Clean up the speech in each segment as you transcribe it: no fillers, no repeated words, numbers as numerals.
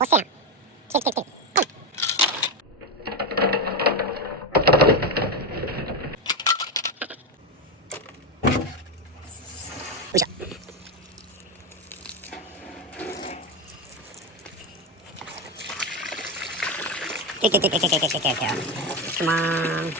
오세요. 킬. 으쌰. 킬. 그만.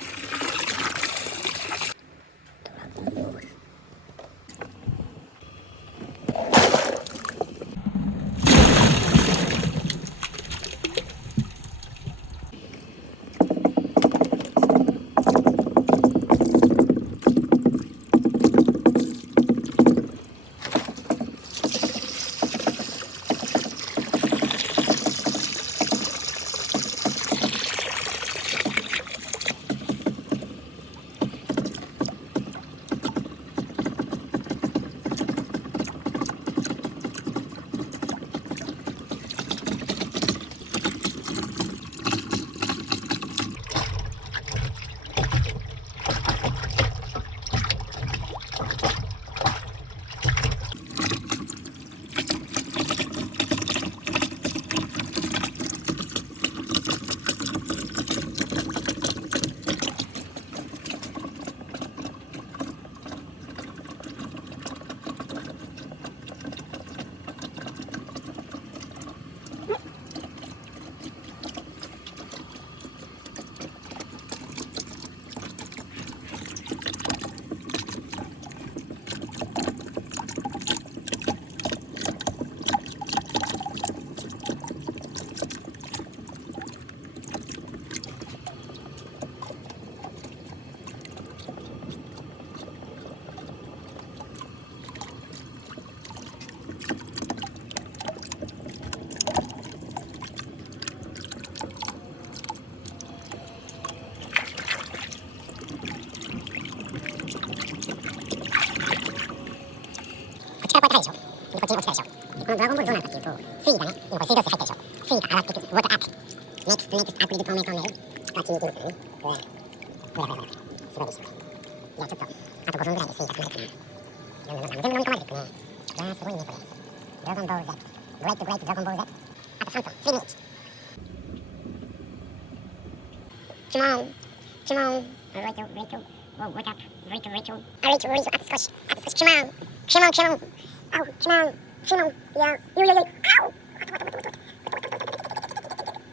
力こうやって入るでしょ。で、こっちに落ちたでしょ。このドラゴンボールどうなるかっていうと、水位がね、今これ水道水入ってるでしょ。水位が上がっていく。ウォーターアップ。ネクストアクリル透明トンネルが決めてるんですよね。ほら。すごいでしょ。じゃあちょっと、あと5分ぐらいで水位が高まるかな。全部飲み込まれていくね。いやーすごいね、これ。ドラゴンボール Z。グレートドラゴンボール Z。あと3分。3 minutes。Come on. Rachel. Whoa, wake up. Rachel. あと少し。Come on. Ow, come on. Yeah. Ow.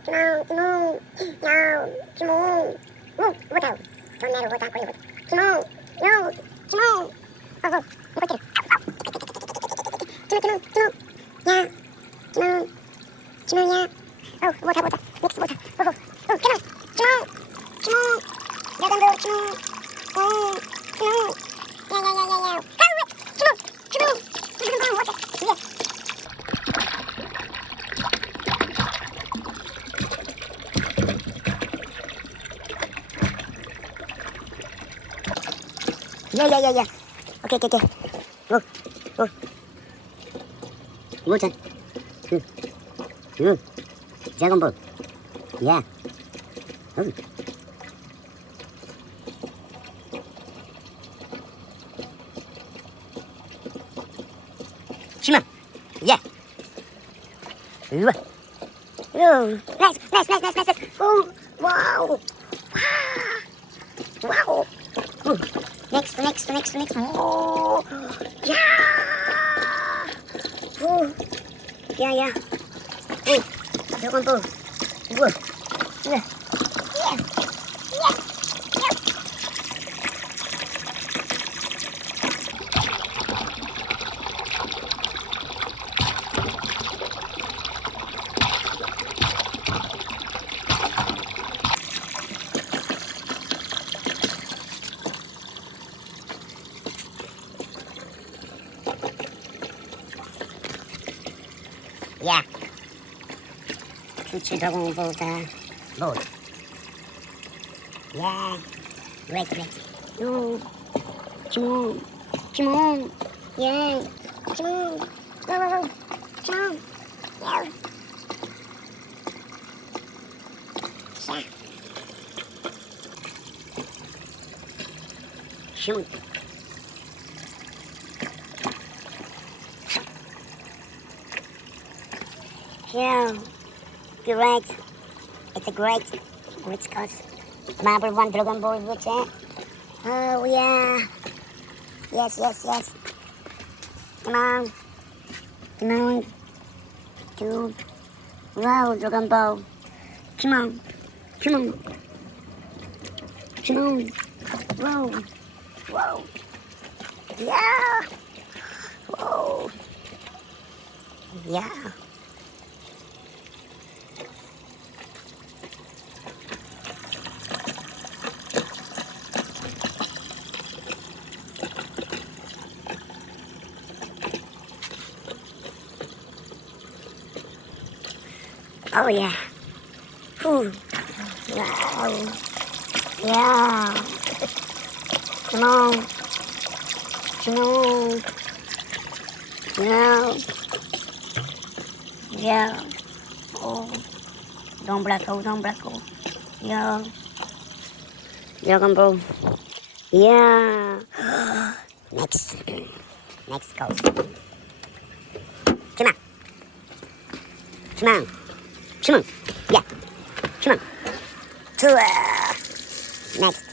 Come on. No. Come on. Whoa, water. Tornado water. Come on. No. Come on. Oh,残ってる。Come on. Yeah. Come on, yeah. Oh, water. Next water. Oh, come on. Dragon ball, come on. Oh, come on. Yeah. Oh, come on. Dragon ball, water. Yeah. Yeah. Okay. Whoa. Water. Dragon ball. Yeah. Oh. Shima. Yeah. Wow. Oh, nice. Oh, wow. Oh. Next. Oh, yeah. Oh, yeah. Oh, dragon ball. Whoa. Yeah. Yeah. Future Dragon Ball mode. Yeah. Great. No. Come on. Yeah. Come on. Whoa. Come on. Yeah. Shoot. Yeah. great. It's a great cause. Number one Dragon Ball budget. Oh yeah. Yes. Come on. Dude. Wow, Dragon Ball. Come on. Whoa. Yeah. Whoa. Yeah. Oh yeah. Whew. Wow. Yeah. Come on. Yeah. Oh. Don't black hole. Yeah. Dragon Ball. Yeah. Next goes. Come on. Yeah. Come on. Next.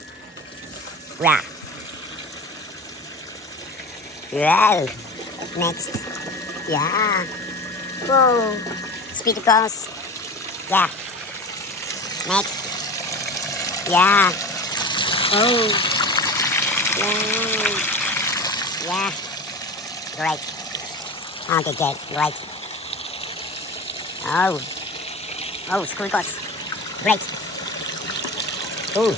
Rah. Wow. Next. Yeah. Whoa. Speed goes. Yeah. Next. Yeah. Oh. Yeah. Great. Okay, great. Oh, Squeakles. Great. Ooh.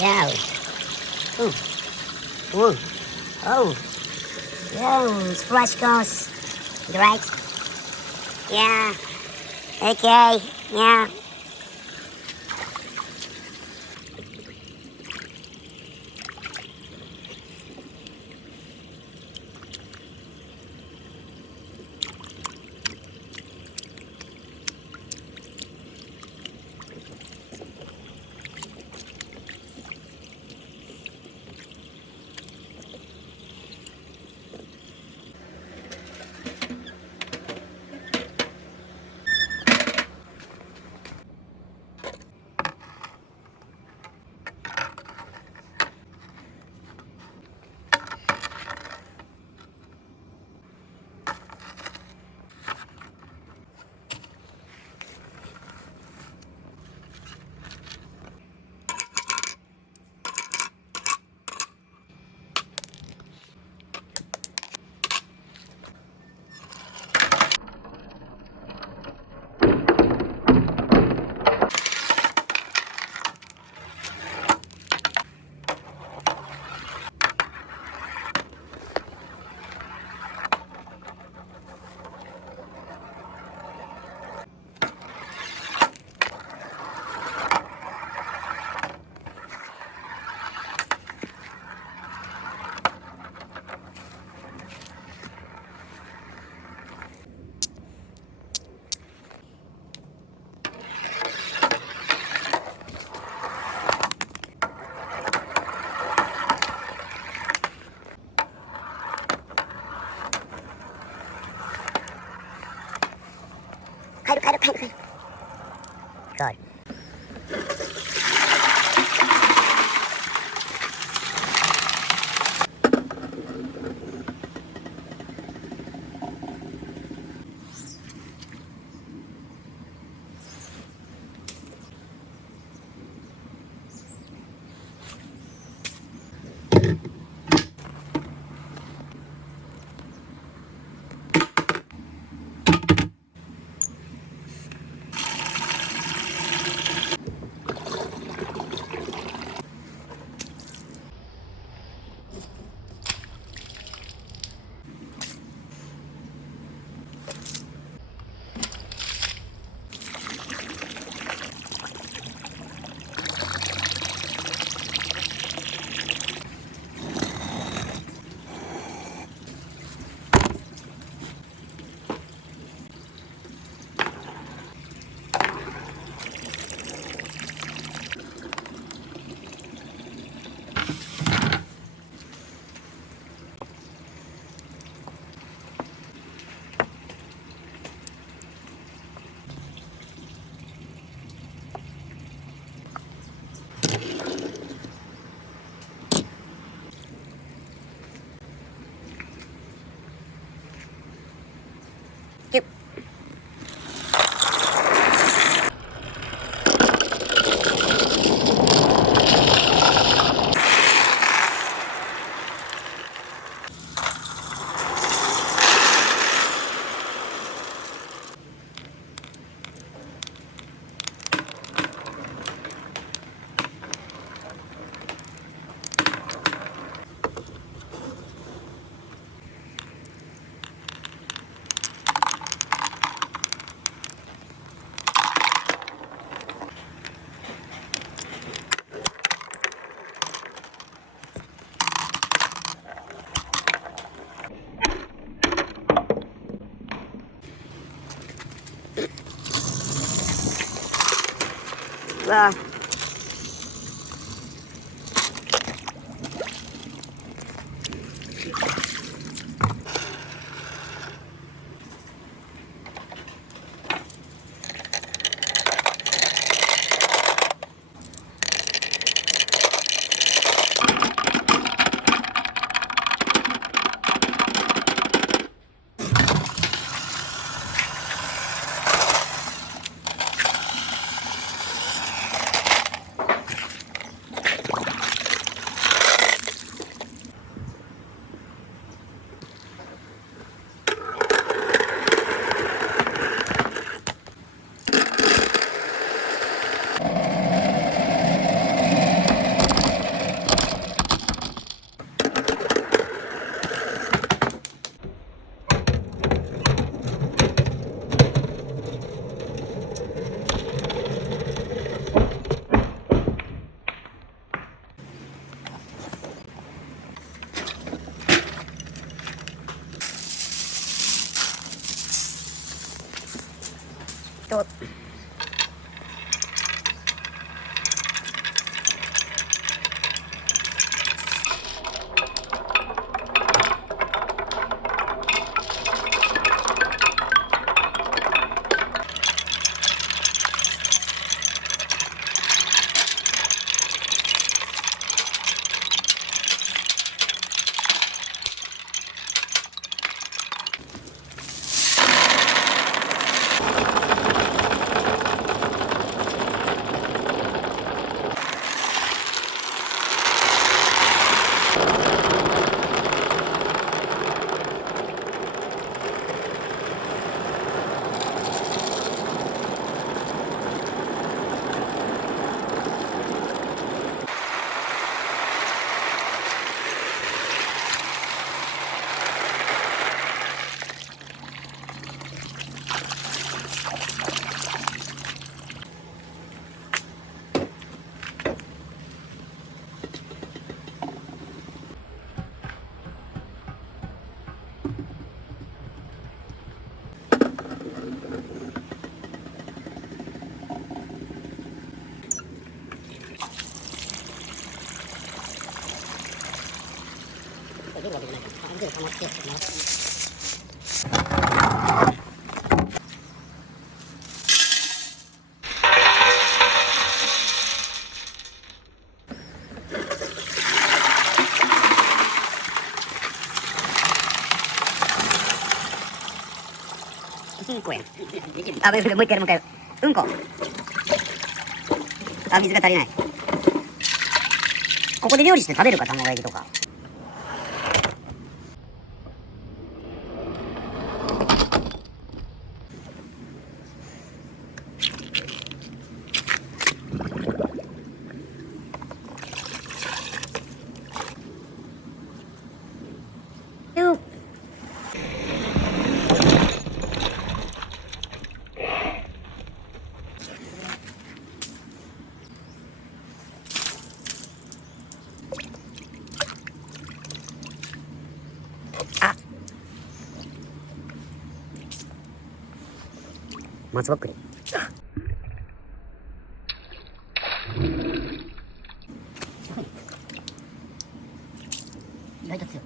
Yeah. Ooh. Oh. Yo, Splash goes. Great. Yeah. Okay. Yeah. Good. わとうんこやあ、もう一回もう一回うんこあ、水が足りない。ここで料理して食べるか、卵焼きとか。松ぼっくり。意外と強い。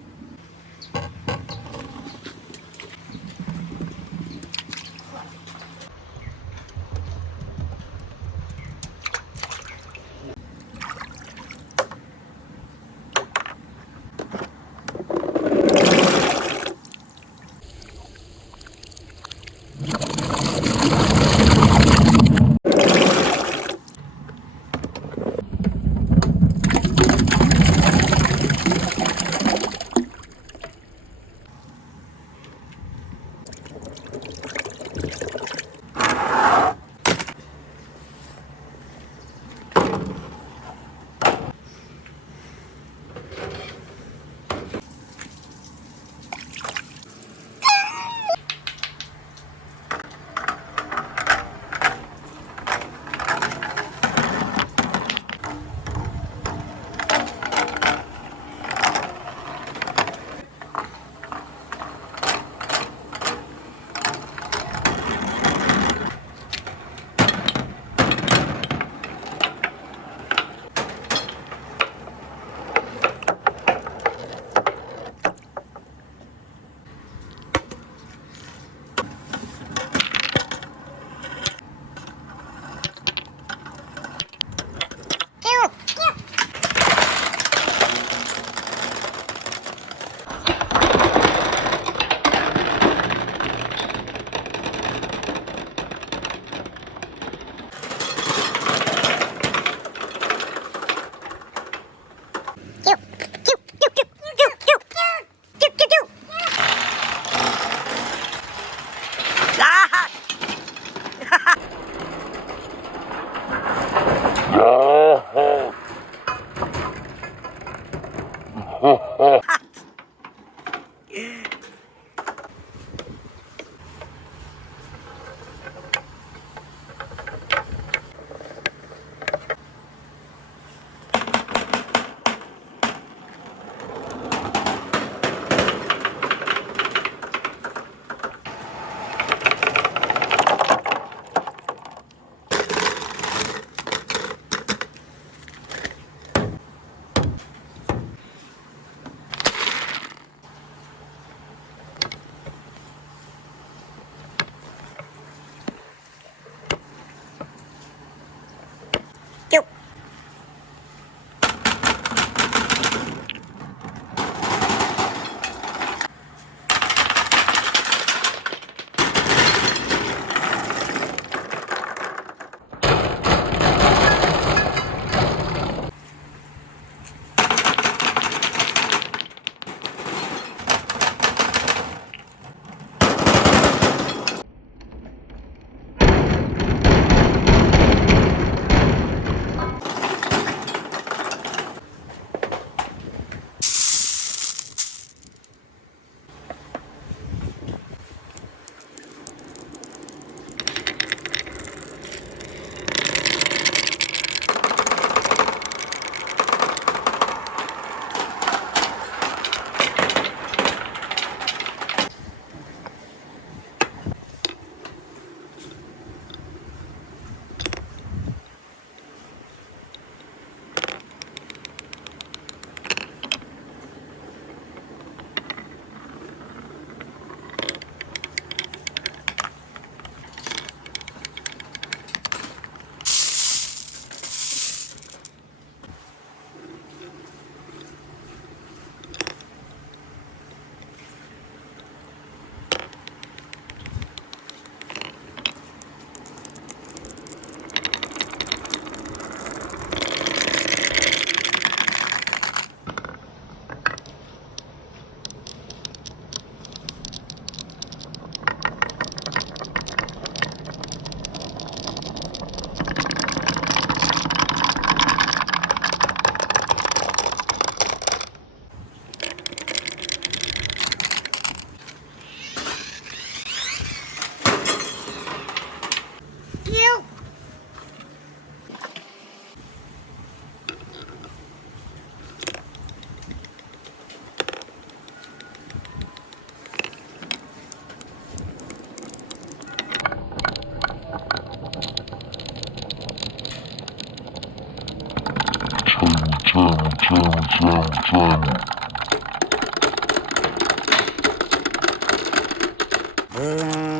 ブー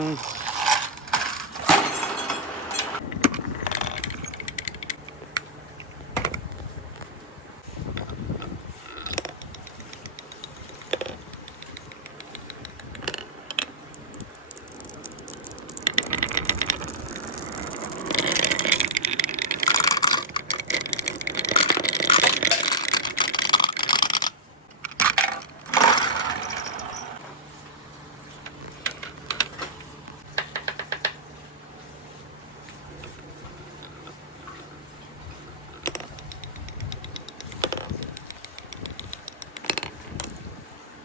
ン。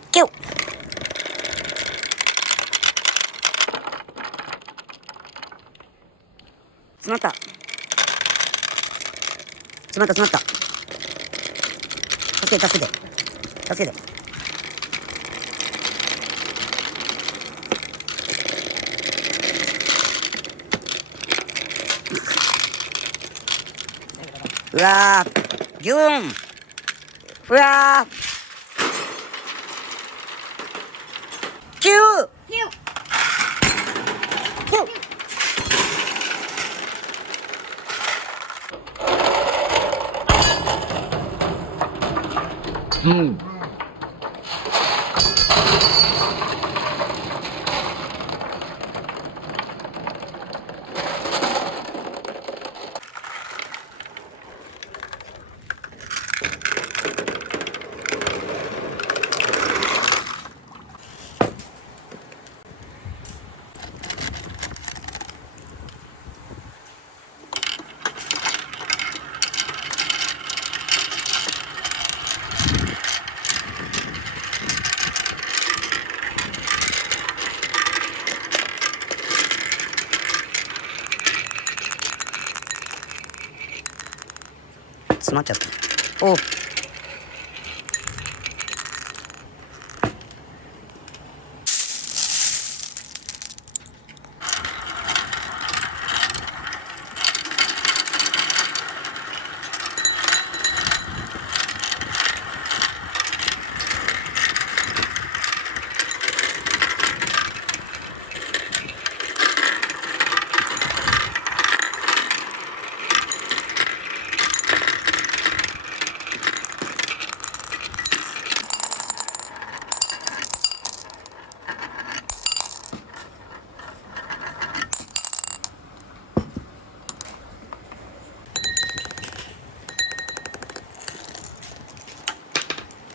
キュッ。詰まった。詰まった、詰まった。助けて、助けて。助けて。うわー、ギューン。うわー。キュー。キュー。キュー。詰まっちゃった。お。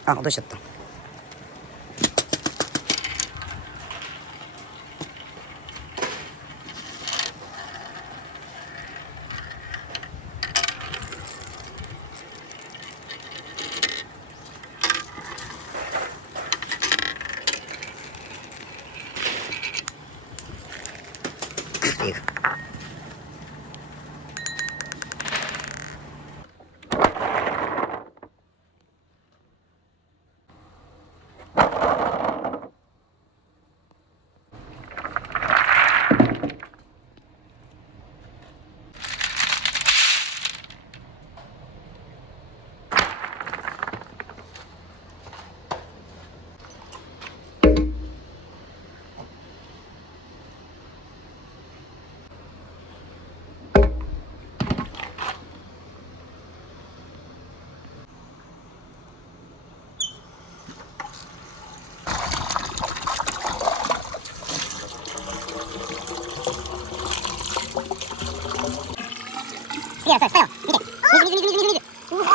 あ、落としちゃった。いいか。次はそうしたよ。見て。水、水、水、水、水。うわ。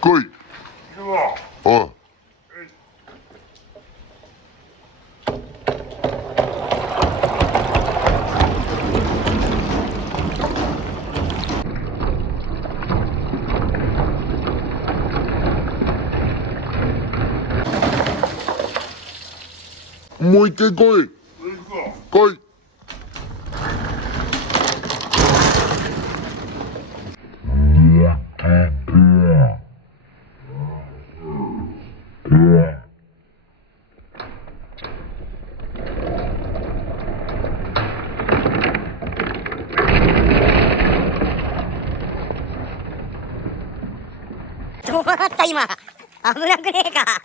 来い。おい。もう一回来い。来い。どうなった今。危なくねえか。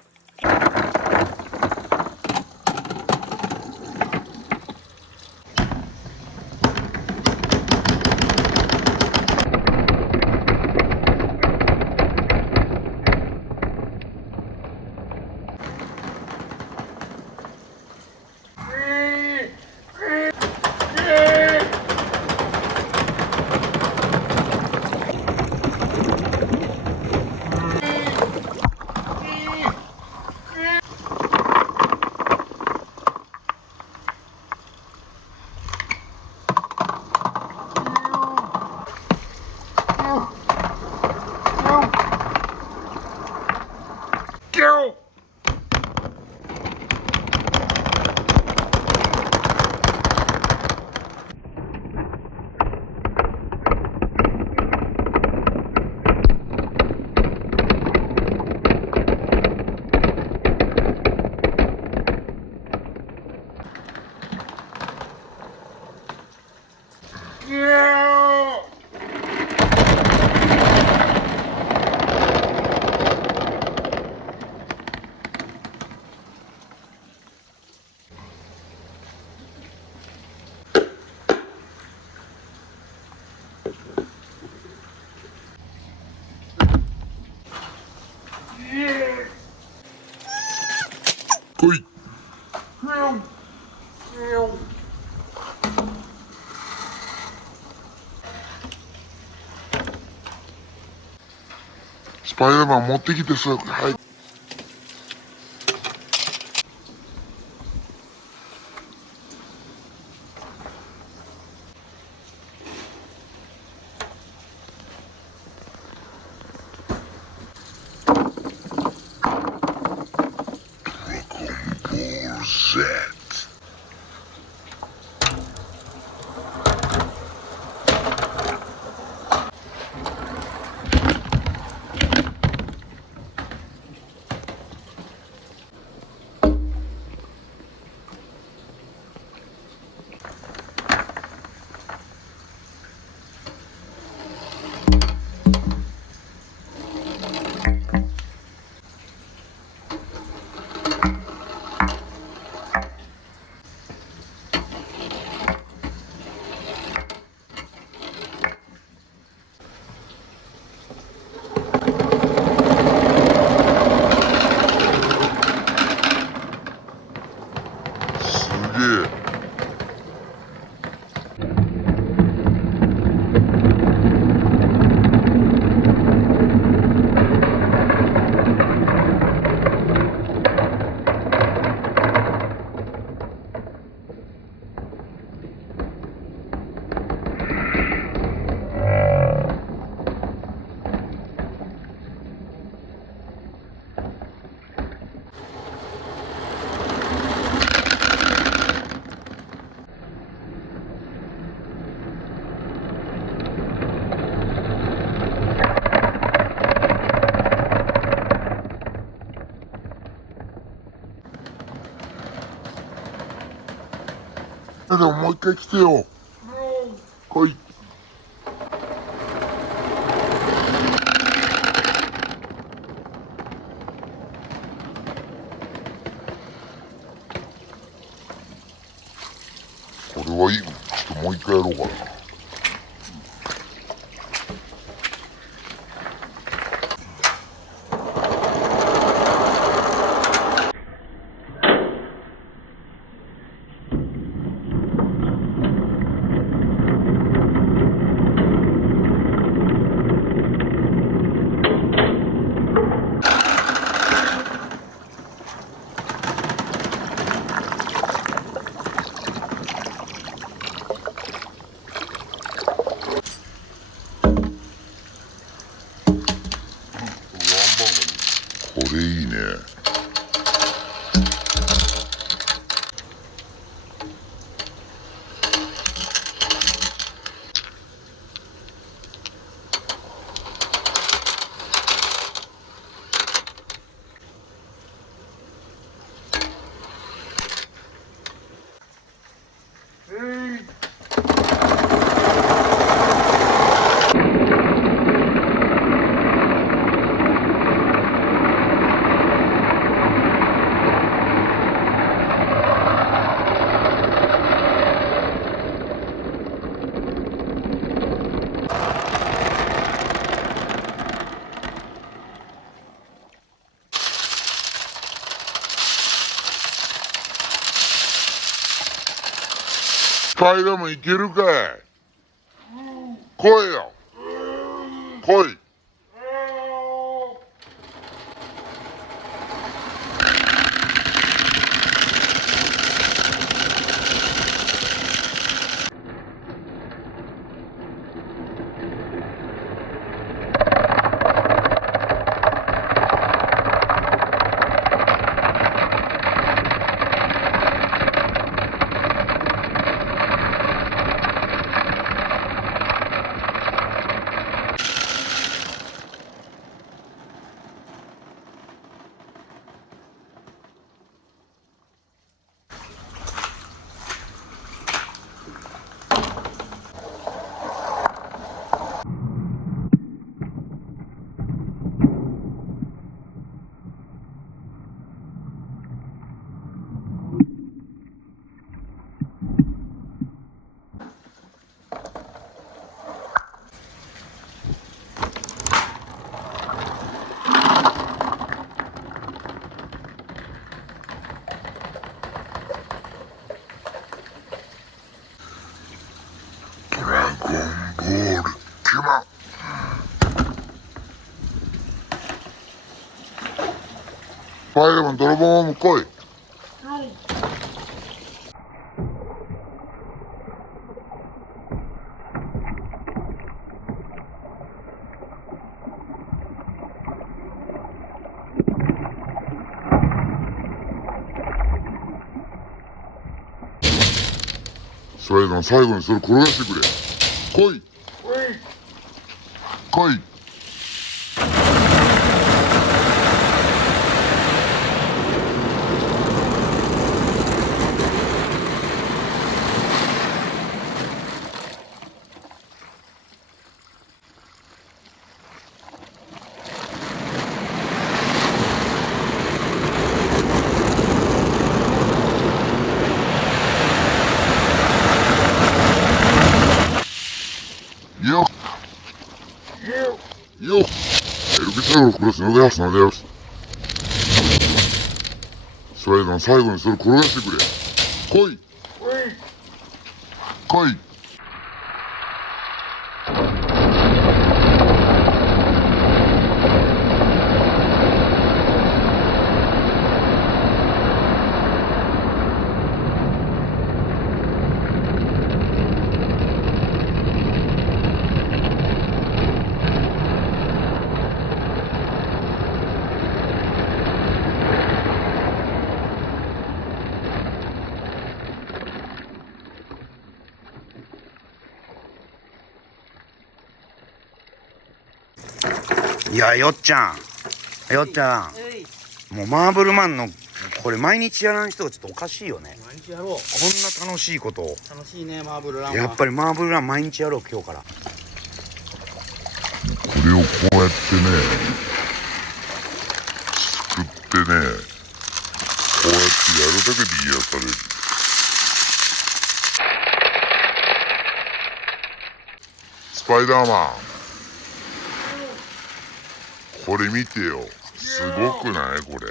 来い。スパイダーマン持ってきてすぐ。はい。でももう一回来てよ。来い。これはいい。ちょっともう一回やろうかな。これいいね。スパイダーマンいけるかい。来いよ。来い。ボールキュマ。スパイダーマン泥棒も来い。スパイダーマン最後にそれ転がしてくれ。来い。来い。よっよっ El que se lo cruce, no dejas.スパイダーマン最後にそれ転がしてくれ。来い。来い。いや、よっちゃん、もうマーブルマンのこれ毎日やらん人はちょっとおかしいよね。毎日やろう。こんな楽しいことを。楽しいね、マーブルランは。やっぱりマーブルラン毎日やろう、今日から。これをこうやってね、作ってね、こうやってやるだけで癒される。スパイダーマン、これ見てよ。すごくないこれ。こ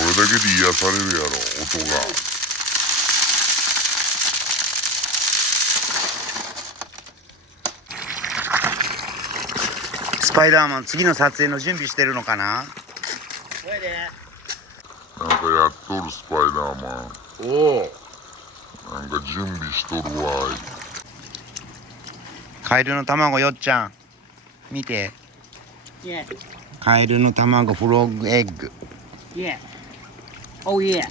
れだけで癒されるやろ、音が。スパイダーマン、次の撮影の準備してるのかな。なんかやっとるスパイダーマン。おお。なんか準備しとるわい。カエルの卵、よっちゃん見て。カエルの卵、フロッグエッグ。Oh yeah.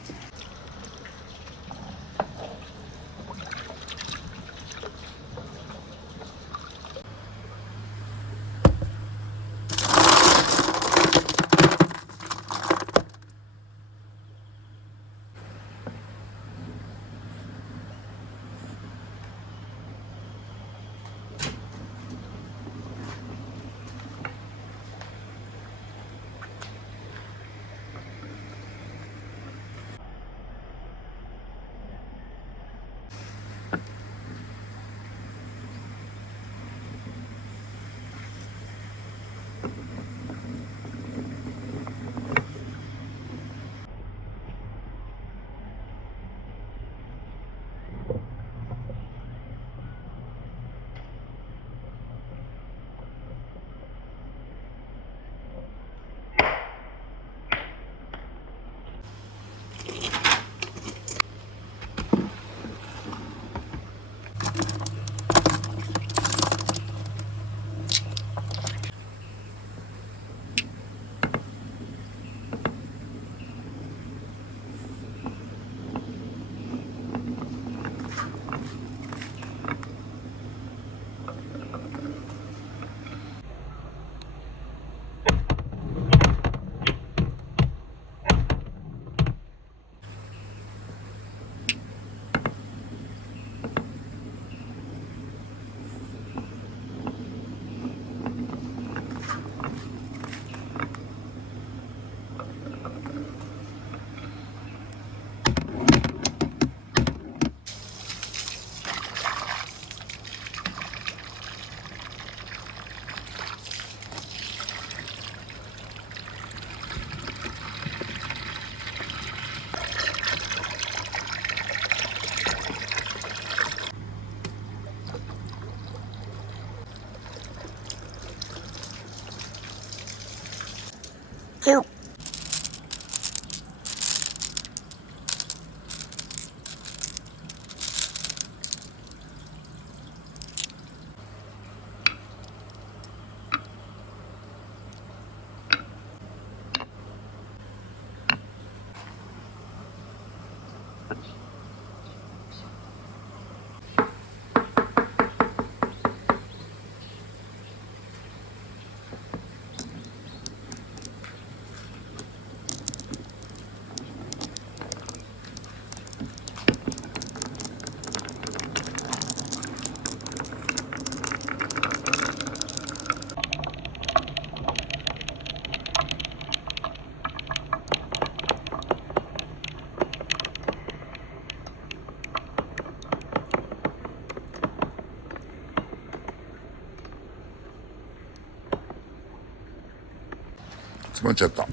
詰まっちゃった。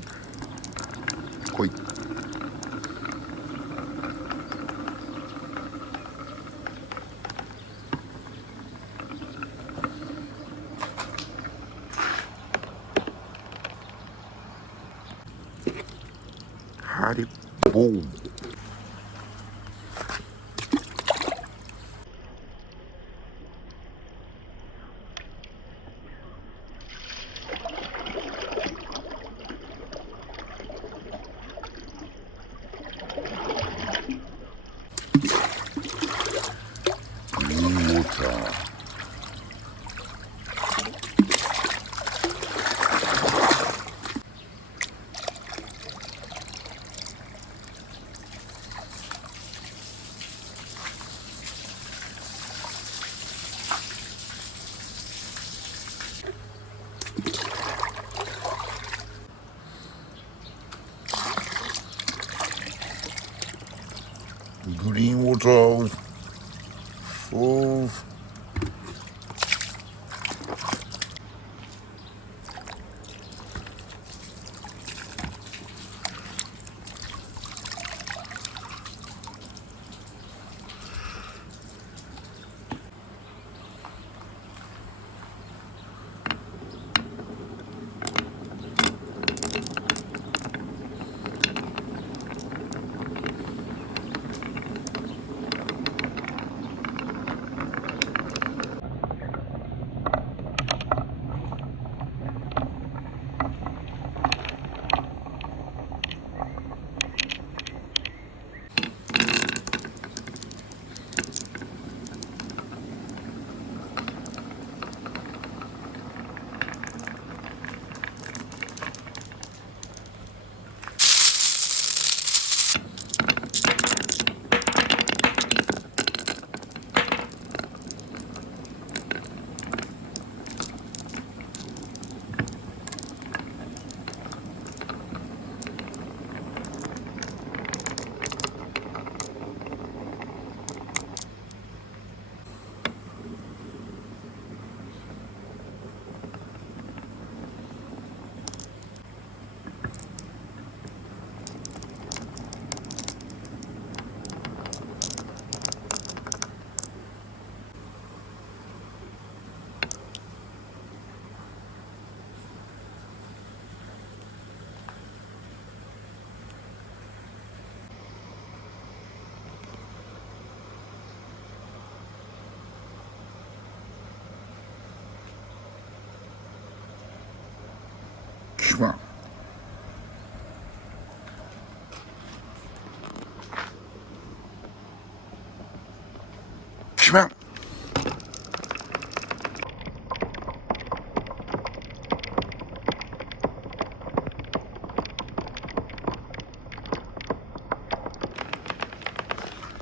来い。ハリボー。Green water. Oh. Come on. Come on.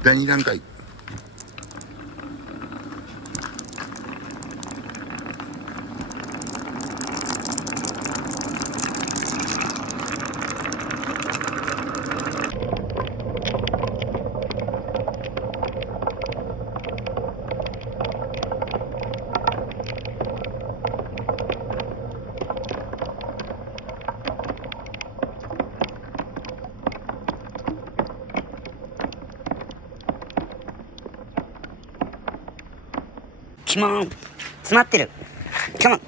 第2段階。キモーン詰まってる。カモン。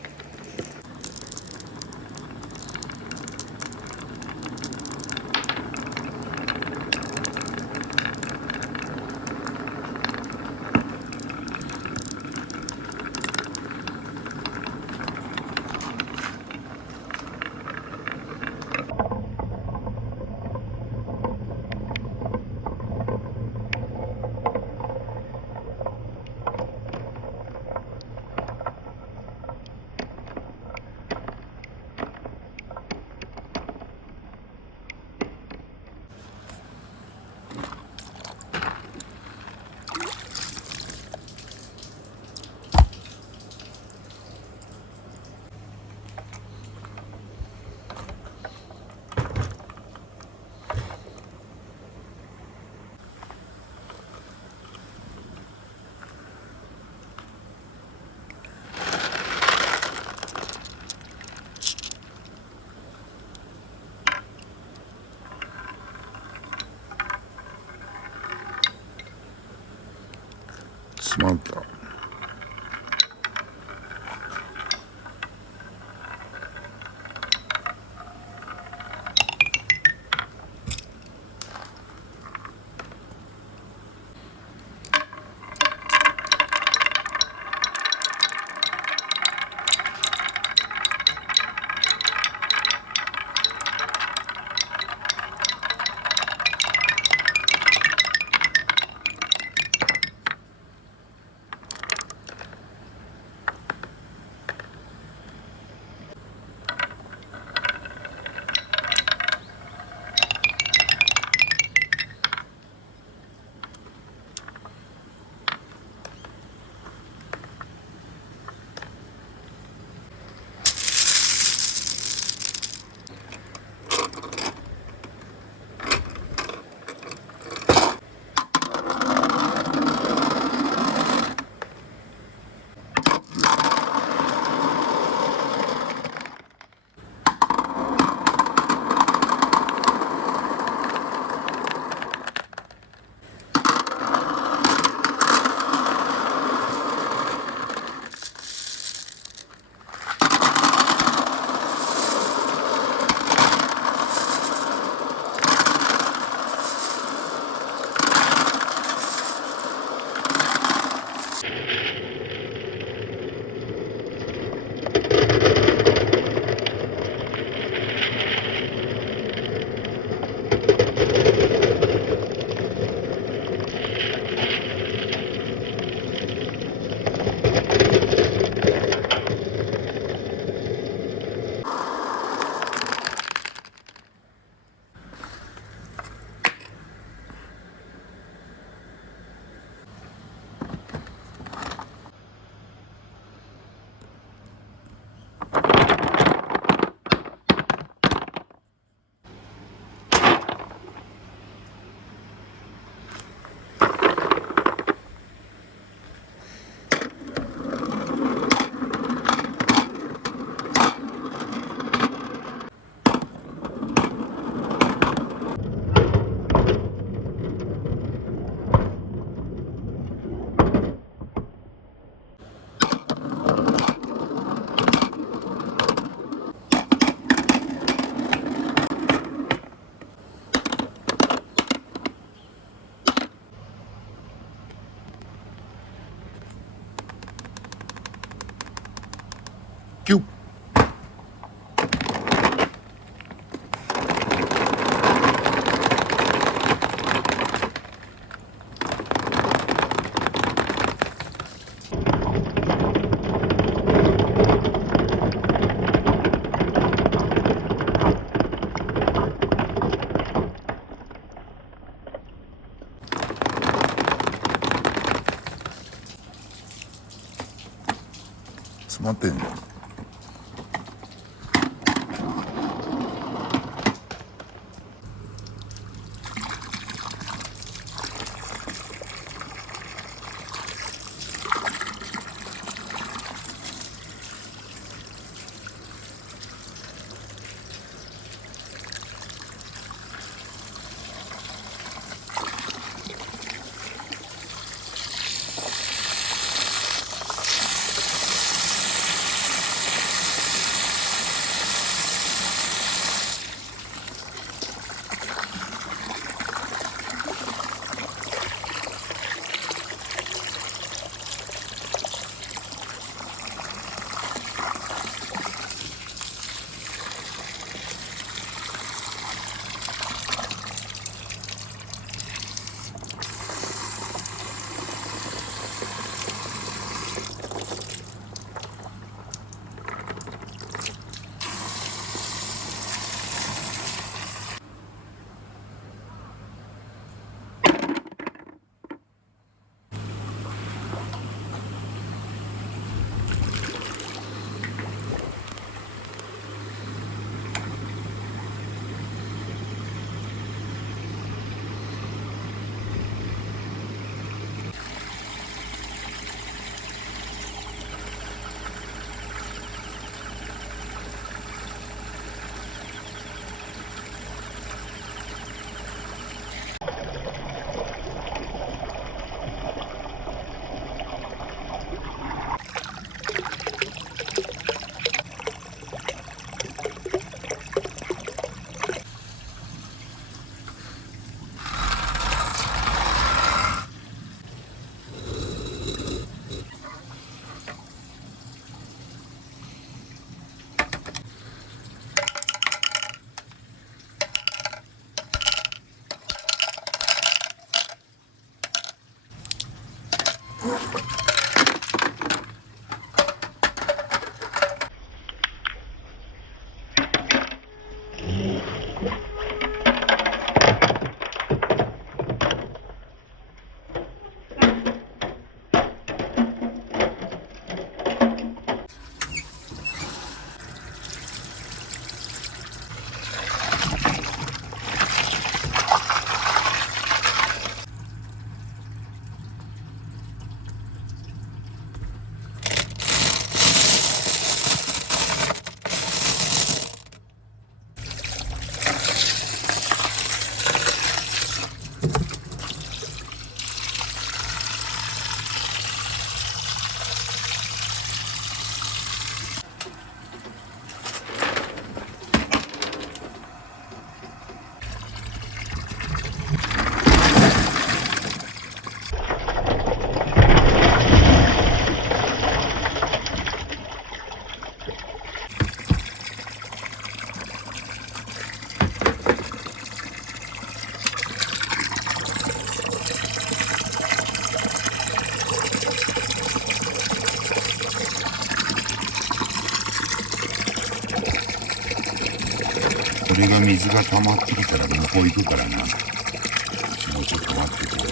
キュッ。詰まってんじゃん。これが水が溜まってきたら向こう行くからな。もうちょっと待ってくれよ。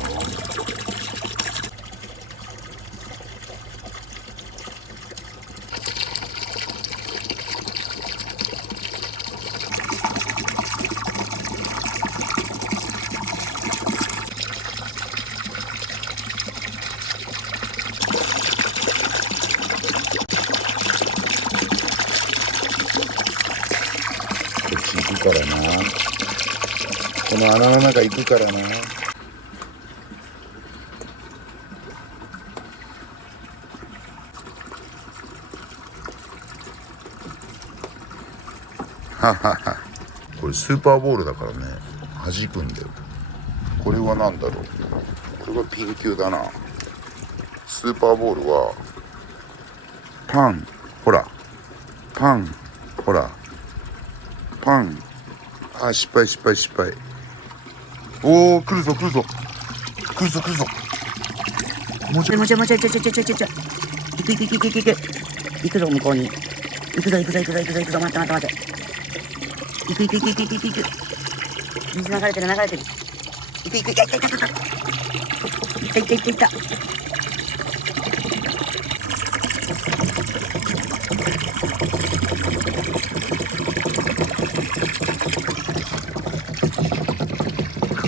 こっち行くからな。この穴の中行くからな。ははは。これスーパーボールだからね、弾くんだよ。これは何だろう。これはピン球だな。スーパーボールはパン、ほらパン、ほらパン。あ、失敗。おお、来るぞ。もうちょい。行くぞ向こうに。行くぞ。待って。行く。水流れてる。行った。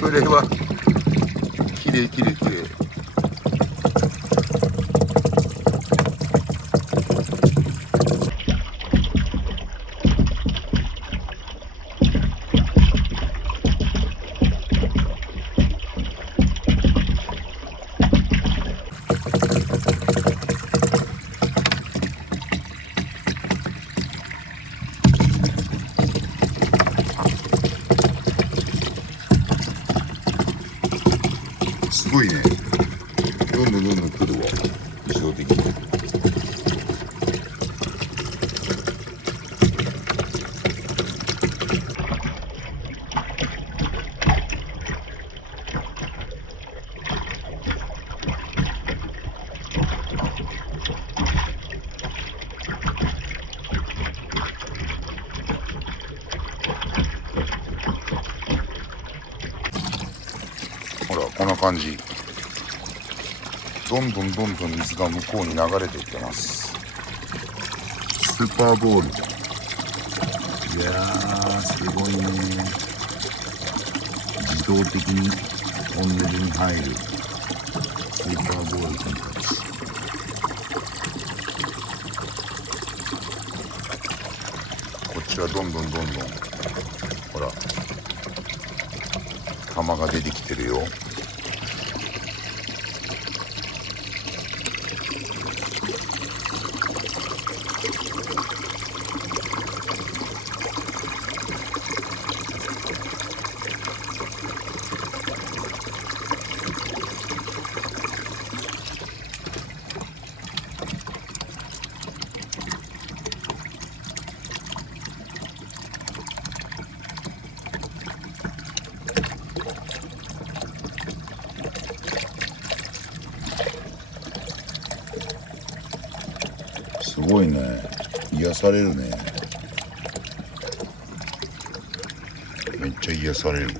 これはきれい。すごいね。どんどん来るわ。自動的に。ほら、こんな感じ。どんどん水が向こうに流れていってます。スーパーボール。いやー、すごいね。自動的にトンネルに入るスーパーボール君たち。こっちはどんどんほら玉が出てきてるよ。すごいね。癒されるね。めっちゃ癒されるわ。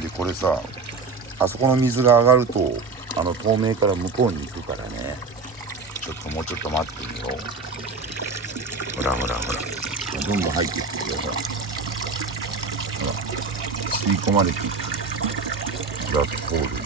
でこれさ、あそこの水が上がると透明から向こうに行くからね。もうちょっと待ってみよう。ほらどんどん入っていってるよ。ほら吸い込まれていく。ブラックホールに。